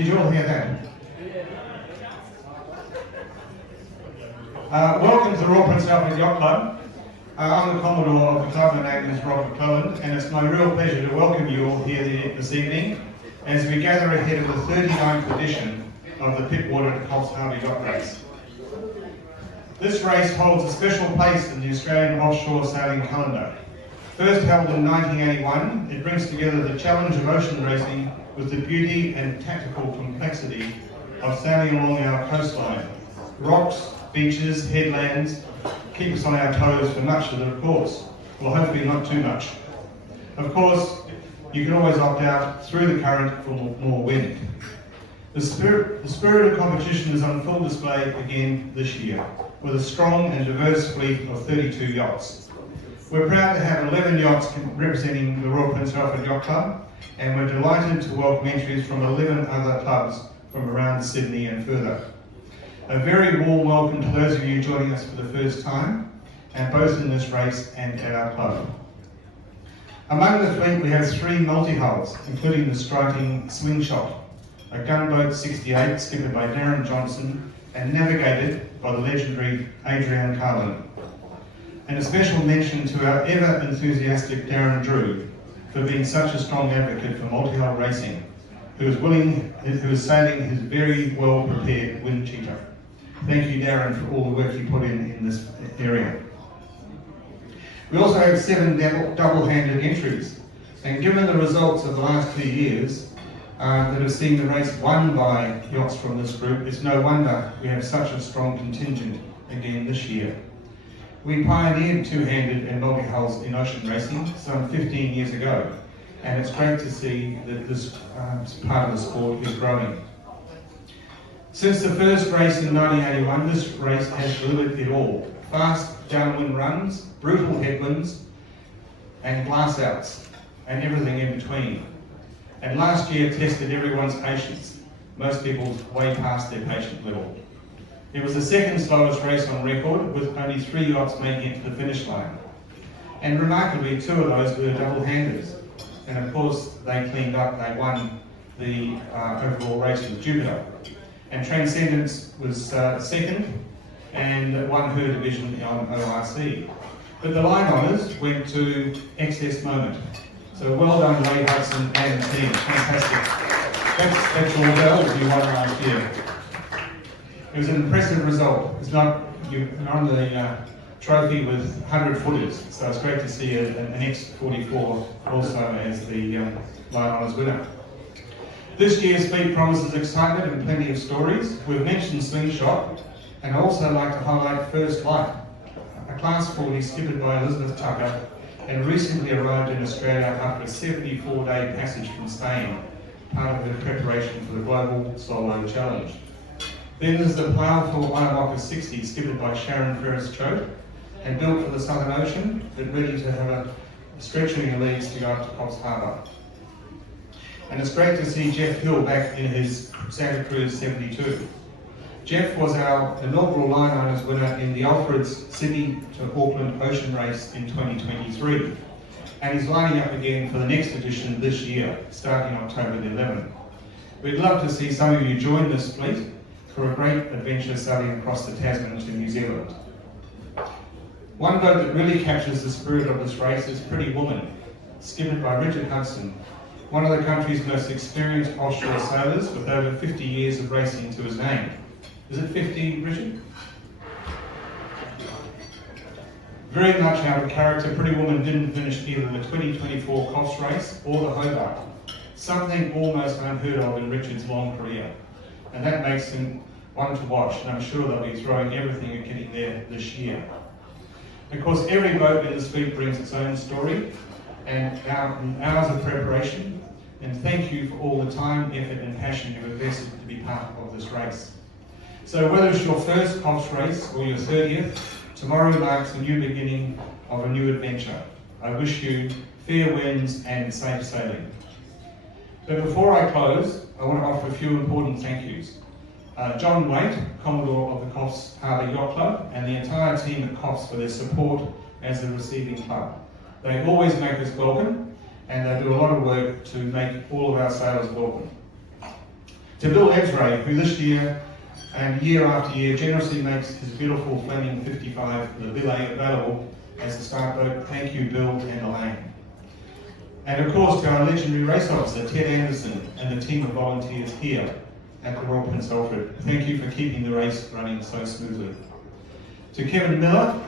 Did you all hear that? Welcome to the Royal Prince Alfred Yacht Club. I'm the Commodore of the club. My name is Robert McClelland, and it's my real pleasure to welcome you all here this evening as we gather ahead of the 39th edition of the Pittwater to Coffs Harbour Yacht Race. This race holds a special place in the Australian offshore sailing calendar. First held in 1981, it brings together the challenge of ocean racing with the beauty and tactical complexity of sailing along our coastline. Rocks, beaches, headlands keep us on our toes for much of the course. Well, hopefully not too much. Of course, you can always opt out through the current for more wind. The spirit of competition is on full display again this year, with a strong and diverse fleet of 32 yachts. We're proud to have 11 yachts representing the Royal Prince Alfred Yacht Club, and we're delighted to welcome entries from 11 other clubs from around Sydney and further. A very warm welcome to those of you joining us for the first time, and both in this race and at our club. Among the fleet we have 3 multi-hulls, including the striking Slingshot, a gunboat 68 skippered by Darren Johnson and navigated by the legendary Adrian Carlin. And a special mention to our ever enthusiastic Darren Drew for being such a strong advocate for multi-hull racing, who is sailing his very well prepared wind cheater. Thank you, Darren, for all the work you put in this area. We also have 7 double-handed entries, and given the results of the last 2 years that have seen the race won by yachts from this group, it's no wonder we have such a strong contingent again this year. We pioneered two-handed and multi-hulls in ocean racing some 15 years ago, and it's great to see that this part of the sport is growing. Since the first race in 1981, this race has delivered it all. Fast downwind runs, brutal headwinds, and glass outs, and everything in between. And last year tested everyone's patience, most people way past their patient level. It was the second slowest race on record, with only 3 yachts making it to the finish line. And remarkably, 2 of those were double-handers. And of course, they cleaned up, they won the overall race with Jupiter. And Transcendence was second, and won her division on ORC. But the line honours went to Excess Moment. So well done, Ray Hudson and the team. Fantastic. That's all bells you won last year. It was an impressive result. It's not, you're on the trophy with 100 footers, so it's great to see an X44 also as the line honours winner. This year's fleet promises excitement and plenty of stories. We've mentioned Slingshot, and I'd also like to highlight First Light, a Class 40 skippered by Elizabeth Tucker and recently arrived in Australia after a 74-day passage from Spain, part of her preparation for the Global Solo Challenge. Then there's the powerful Iamaka 60 skippered by Sharon Ferris-Choate and built for the Southern Ocean, but ready to have a stretching of legs to go up to Coffs Harbour. And it's great to see Jeff Hill back in his Santa Cruz 72. Jeff was our inaugural line honours winner in the Alfred's Sydney to Auckland Ocean Race in 2023. And he's lining up again for the next edition this year, starting October the 11th. We'd love to see some of you join this fleet for a great adventure sailing across the Tasman to New Zealand. One boat that really captures the spirit of this race is Pretty Woman, skippered by Richard Hudson, one of the country's most experienced offshore sailors with over 50 years of racing to his name. Is it 50, Richard? Very much out of character, Pretty Woman didn't finish either the 2024 Coffs race or the Hobart, something almost unheard of in Richard's long career. And that makes him one to watch, and I'm sure they'll be throwing everything at getting there this year. Of course, every boat in this fleet brings its own story and hours of preparation, and thank you for all the time, effort and passion you've invested to be part of this race. So whether it's your first Coffs race or your 30th, tomorrow marks a new beginning of a new adventure. I wish you fair winds and safe sailing. But before I close, I want to offer a few important thank yous. John Waite, Commodore of the Coffs Harbour Yacht Club, and the entire team at Coffs for their support as the receiving club. They always make us welcome, and they do a lot of work to make all of our sailors welcome. To Bill Ebsray, who this year and year after year generously makes his beautiful Fleming 55, the billet, available as the start boat. Thank you, Bill and Elaine. And of course to our legendary race officer, Ted Anderson, and the team of volunteers here at the Royal Prince Alfred. Thank you for keeping the race running so smoothly. To Kevin Miller,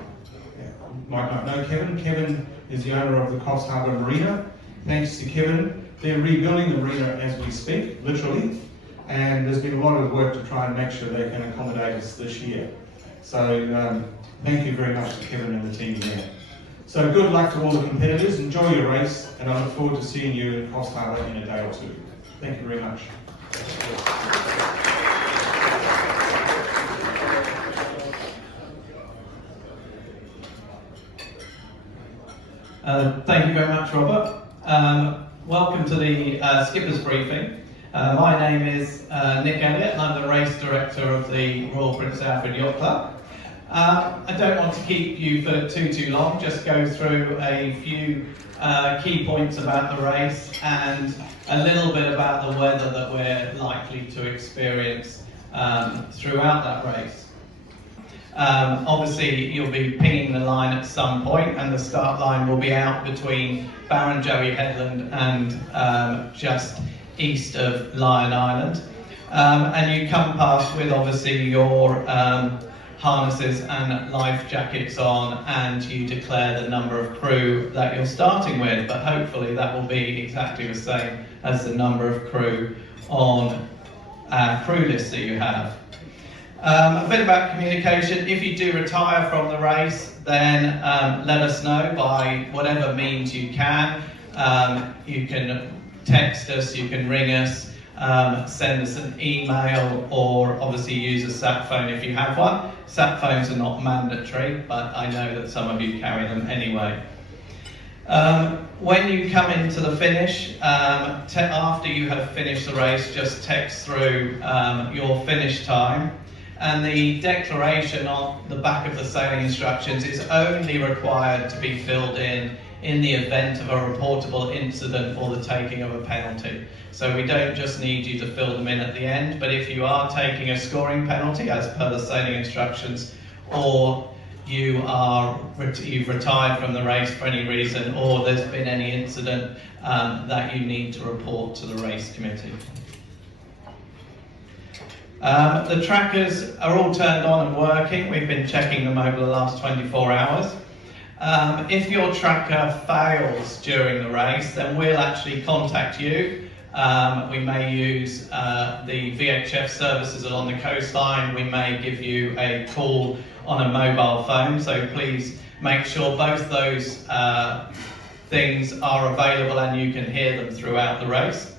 you might not know Kevin. Kevin is the owner of the Coffs Harbour Marina. Thanks to Kevin, they're rebuilding the marina as we speak, literally. And there's been a lot of work to try and make sure they can accommodate us this year. So thank you very much to Kevin and the team there. So good luck to all the competitors, enjoy your race, and I look forward to seeing you in Coffs Harbour in a day or two. Thank you very much. Thank you very much, Robert. Welcome to the Skipper's Briefing. My name is Nick Elliott, and I'm the race director of the Royal Prince Alfred Yacht Club. I don't want to keep you for too long, just go through a few key points about the race and a little bit about the weather that we're likely to experience throughout that race. Obviously you'll be pinging the line at some point, and the start line will be out between Barrenjoey Headland and just east of Lion Island. And you come past with obviously your harnesses and life jackets on, and you declare the number of crew that you're starting with, but hopefully that will be exactly the same as the number of crew on crew list that you have. A bit about communication. If you do retire from the race, then let us know by whatever means you can. You can text us, you can ring us, send us an email, or obviously use a sat phone if you have one. Sat phones are not mandatory, but I know that some of you carry them anyway. When you come into the finish, after you have finished the race, just text through your finish time. And the declaration on the back of the sailing instructions is only required to be filled in the event of a reportable incident or the taking of a penalty. So we don't just need you to fill them in at the end, but if you are taking a scoring penalty as per the sailing instructions, or you've retired from the race for any reason, or there's been any incident that you need to report to the race committee. The trackers are all turned on and working. We've been checking them over the last 24 hours. If your tracker fails during the race, then we'll actually contact you. We may use the VHF services along the coastline. We may give you a call on a mobile phone, so please make sure both those things are available and you can hear them throughout the race.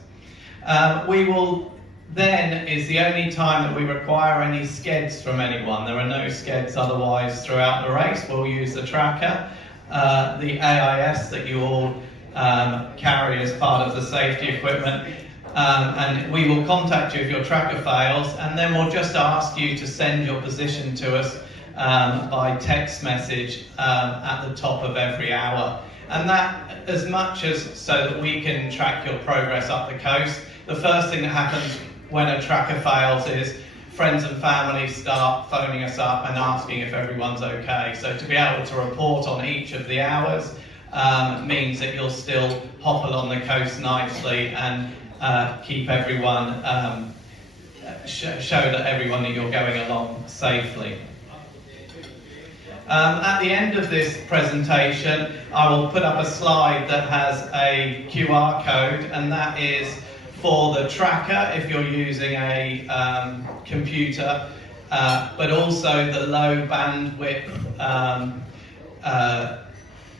Then is the only time that we require any skeds from anyone. There are no skeds otherwise throughout the race. We'll use the tracker, the AIS that you all carry as part of the safety equipment, and we will contact you if your tracker fails, and then we'll just ask you to send your position to us by text message at the top of every hour. And that as much as so that we can track your progress up the coast. The first thing that happens when a tracker fails is friends and family start phoning us up and asking if everyone's okay. So to be able to report on each of the hours means that you'll still hop along the coast nicely and keep everyone, show that everyone that you're going along safely. At the end of this presentation, I will put up a slide that has a QR code, and that is for the tracker if you're using a computer, but also the low bandwidth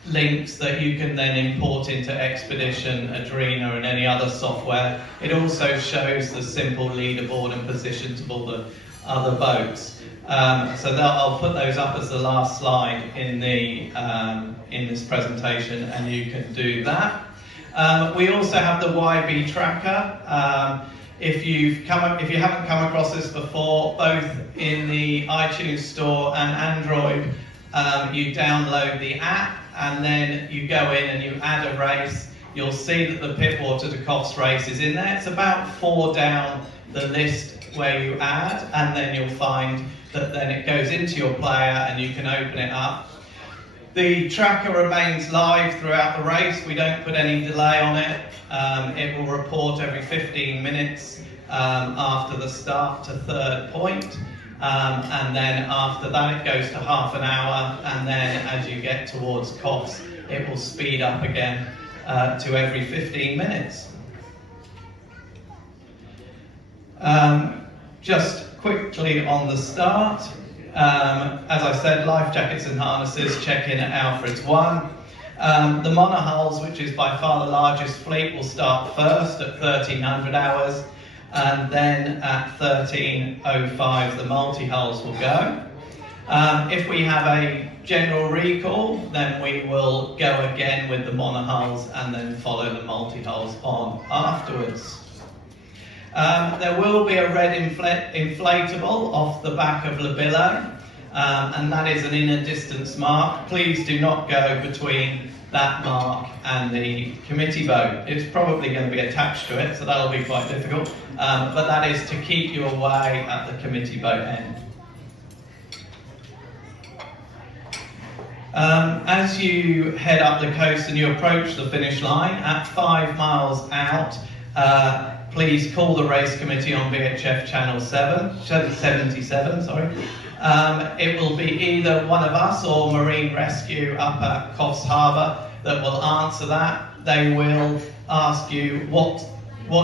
links that you can then import into Expedition, Adrena and any other software. It also shows the simple leaderboard and positions of all the other boats. So I'll put those up as the last slide in this presentation, and you can do that. We also have the YB tracker. If you haven't come across this before, both in the iTunes store and Android, you download the app and then you go in and you add a race. you'll see that the Pittwater to Coffs race is in there. It's about 4 down the list where you add, and then you'll find that then it goes into your player and you can open it up. The tracker remains live throughout the race. We don't put any delay on it. It will report every 15 minutes after the start to third point. And then after that it goes to half an hour, and then as you get towards Coffs it will speed up again to every 15 minutes. Just quickly on the start, as I said, life jackets and harnesses, check in at Alfred's 1. The monohulls, which is by far the largest fleet, will start first at 1300 hours, and then at 1305 the multi-hulls will go. If we have a general recall, then we will go again with the monohulls and then follow the multi-hulls on afterwards. There will be a red inflatable off the back of Labillo, and that is an inner distance mark. Please do not go between that mark and the committee boat. It's probably going to be attached to it, so that'll be quite difficult, but that is to keep you away at the committee boat end. As you head up the coast and you approach the finish line, at 5 miles out, please call the race committee on VHF channel 77. It will be either one of us or Marine Rescue up at Coffs Harbour that will answer that. They will ask you what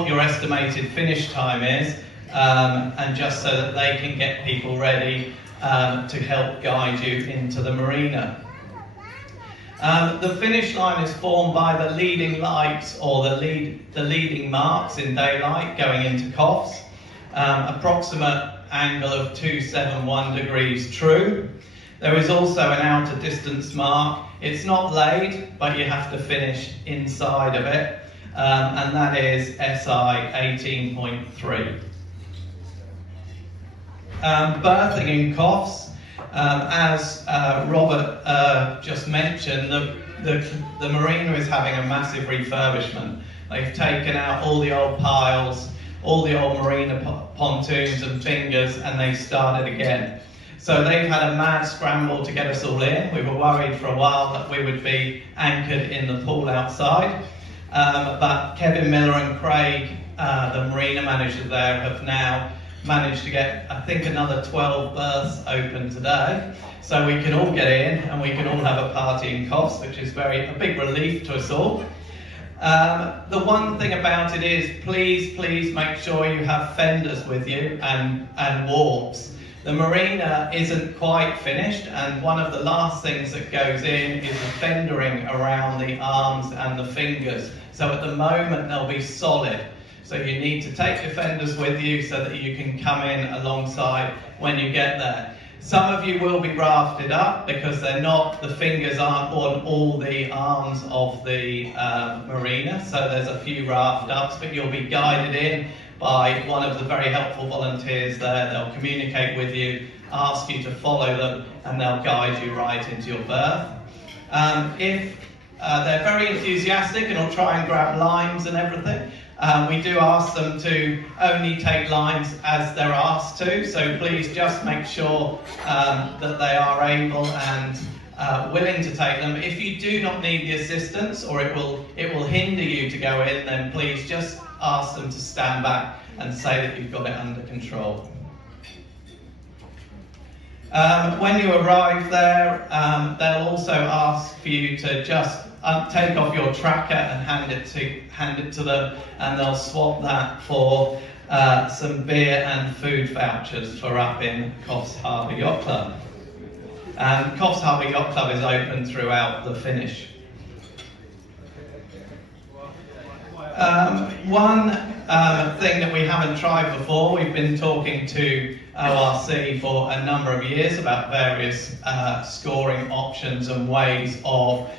your estimated finish time is, and just so that they can get people ready to help guide you into the marina. The finish line is formed by the leading lights or the leading marks in daylight going into Coffs. Approximate angle of 271 degrees true. There is also an outer distance mark. It's not laid, but you have to finish inside of it, and that is SI 18.3. Berthing in Coffs. As Robert just mentioned, the marina is having a massive refurbishment. They've taken out all the old piles, all the old marina pontoons and fingers, and they've started again. So they've had a mad scramble to get us all in. We were worried for a while that we would be anchored in the pool outside, but Kevin Miller and Craig, the marina manager there, have now managed to get, I think, another 12 berths open today, so we can all get in and we can all have a party in Coffs, which is a big relief to us all. The one thing about it is, please make sure you have fenders with you and warps. The marina isn't quite finished, and one of the last things that goes in is the fendering around the arms and the fingers. So at the moment they'll be solid. So you need to take your fenders with you so that you can come in alongside when you get there. Some of you will be rafted up because the fingers aren't on all the arms of the marina, so there's a few raft ups, but you'll be guided in by one of the very helpful volunteers there. They'll communicate with you, ask you to follow them, and they'll guide you right into your berth. If they're very enthusiastic and will try and grab lines and everything, we do ask them to only take lines as they're asked to, so please just make sure that they are able and willing to take them. If you do not need the assistance, or it will hinder you to go in, then please just ask them to stand back and say that you've got it under control. When you arrive there, they'll also ask for you to just take off your tracker and hand it to them, and they'll swap that for some beer and food vouchers for up in Coffs Harbour Yacht Club. And Coffs Harbour Yacht Club is open throughout the finish. One thing that we haven't tried before, we've been talking to ORC for a number of years about various scoring options and ways of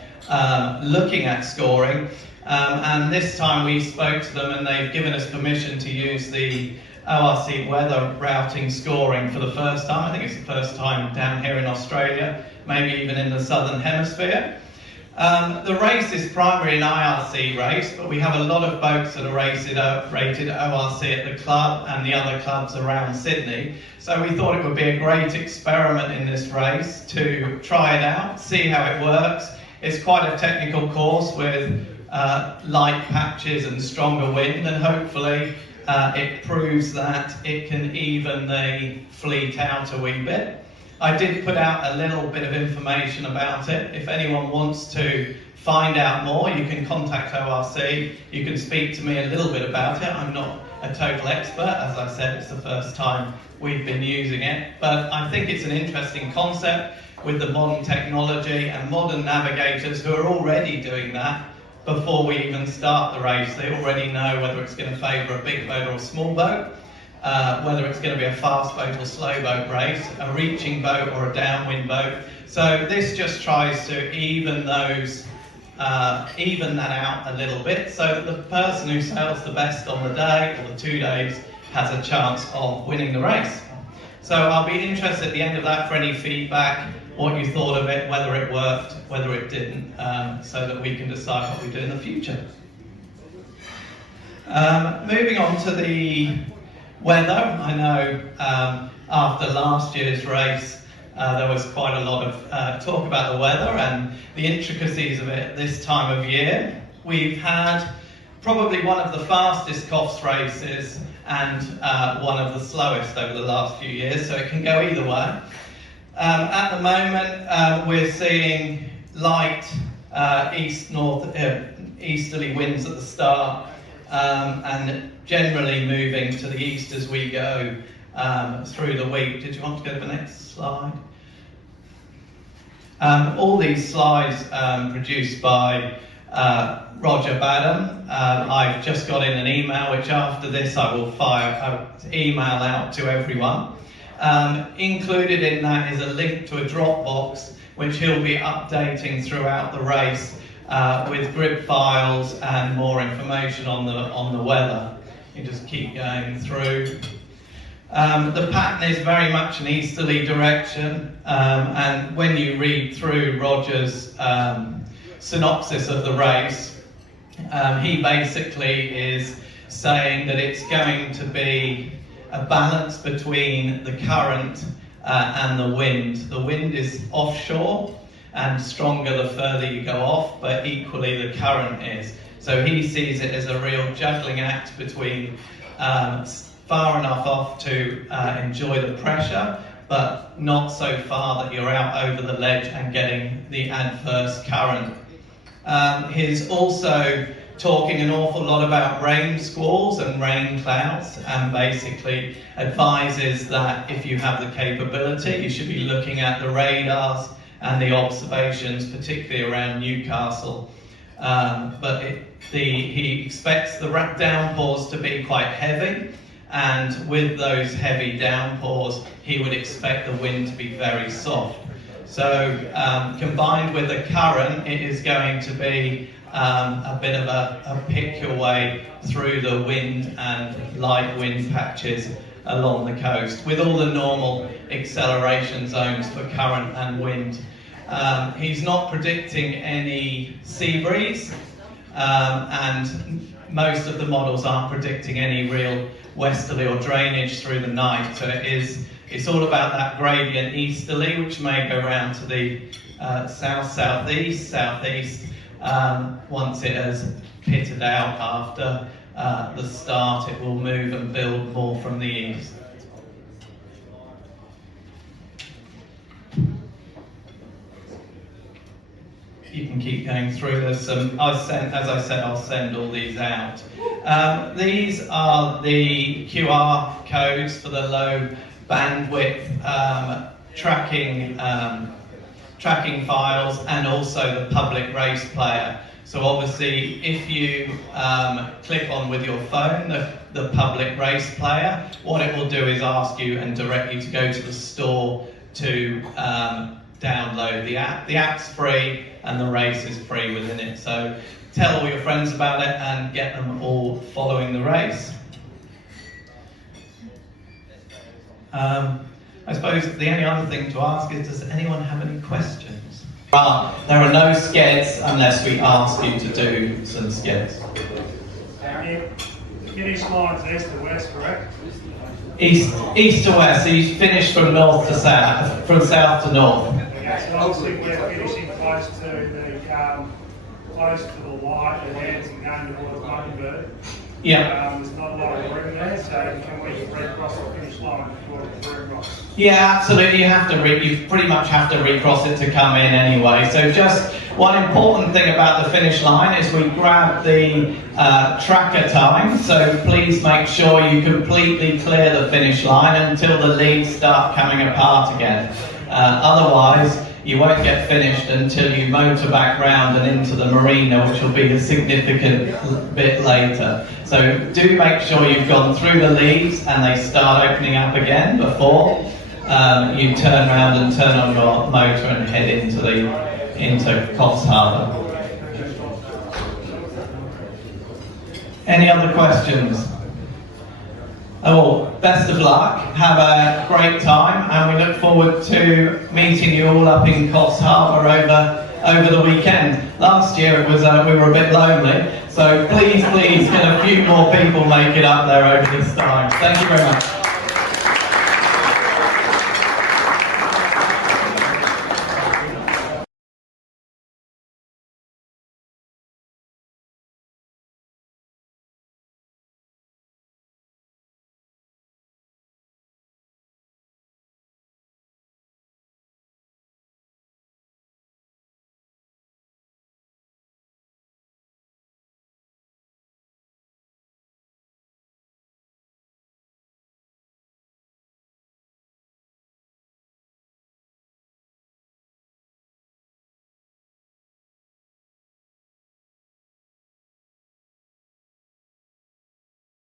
looking at scoring, and this time we spoke to them and they've given us permission to use the ORC weather routing scoring for the first time. I think it's the first time down here in Australia, maybe even in the southern hemisphere. The race is primarily an IRC race, but we have a lot of boats that are rated ORC at the club and the other clubs around Sydney. So we thought it would be a great experiment in this race to try it out, see how it works. It's quite a technical course with light patches and stronger wind, and hopefully it proves that it can even the fleet out a wee bit. I did put out a little bit of information about it. If anyone wants to find out more, you can contact ORC. You can speak to me a little bit about it. I'm not a total expert. As I said, it's the first time we've been using it. But I think it's an interesting concept with the modern technology and modern navigators who are already doing that before we even start the race. They already know whether it's going to favour a big boat or a small boat. Whether it's going to be a fast boat or slow boat race, a reaching boat or a downwind boat. So this just tries to even that out a little bit, so that the person who sails the best on the day or the 2 days has a chance of winning the race. So I'll be interested at the end of that for any feedback, what you thought of it, whether it worked, whether it didn't, so that we can decide what we do in the future. Moving on to the weather. I know after last year's race there was quite a lot of talk about the weather and the intricacies of it this time of year. We've had probably one of the fastest Coffs races and one of the slowest over the last few years, so it can go either way. At the moment we're seeing light easterly winds at the start, and generally moving to the east as we go through the week. Did you want to go to the next slide? All these slides produced by Roger Badham. I've just got in an email, which after this I will email out to everyone. Included in that is a link to a Dropbox, which he'll be updating throughout the race with grid files and more information on the weather. You just keep going through. The pattern is very much an easterly direction, and when you read through Roger's synopsis of the race, he basically is saying that it's going to be a balance between the current and the wind. The wind is offshore and stronger the further you go off, but equally the current is. So he sees it as a real juggling act between far enough off to enjoy the pressure, but not so far that you're out over the ledge and getting the adverse current. He's also talking an awful lot about rain squalls and rain clouds, and basically advises that if you have the capability, you should be looking at the radars and the observations, particularly around Newcastle. He expects the downpours to be quite heavy, and with those heavy downpours, he would expect the wind to be very soft. So combined with the current, it is going to be a bit of a pick your way through the wind and light wind patches along the coast, with all the normal acceleration zones for current and wind. He's not predicting any sea breeze, and most of the models aren't predicting any real westerly or drainage through the night. So it's all about that gradient easterly, which may go round to the southeast. Once it has pitted out after the start, it will move and build more from the east. You can keep going through. There's some. As I said, I'll send all these out. These are the QR codes for the low bandwidth tracking files, and also the public race player. So obviously, if you click on with your phone the public race player, what it will do is ask you and direct you to go to the store to download the app. The app's free and the race is free within it. So tell all your friends about it and get them all following the race. I suppose the only other thing to ask is, does anyone have any questions? There are no skids unless we ask you to do some skids. Finish lines east to west, correct? East to west, so you finish from north to south, from south to north. Okay, so obviously we're finishing close to the light, the heads and going towards Mockingbird. Yeah. There's not a lot of room there, so can we recross the finish line before we recross? Yeah, absolutely. You pretty much have to recross it to come in anyway. So just one important thing about the finish line is we grab the tracker time. So please make sure you completely clear the finish line until the leads start coming apart again. Otherwise, you won't get finished until you motor back round and into the marina, which will be a significant bit later. So do make sure you've gone through the leads and they start opening up again before you turn around and turn on your motor and head into Coffs Harbour. Any other questions? Oh, best of luck, have a great time, and we look forward to meeting you all up in Coffs Harbour over the weekend. Last year it was we were a bit lonely, so please can a few more people make it up there over this time. Thank you very much.